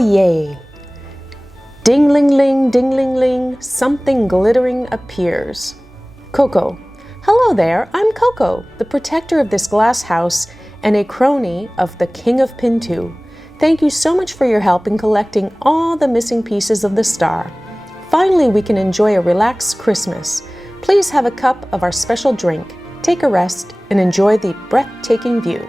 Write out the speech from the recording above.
yay! Ding-ling-ling, something glittering appears. Coco. Hello there, I'm Coco, the protector of this glass house and a crony of the King of Pintoo. Thank you so much for your help in collecting all the missing pieces of the star. Finally, we can enjoy a relaxed Christmas. Please have a cup of our special drink, take a rest, and enjoy the breathtaking view.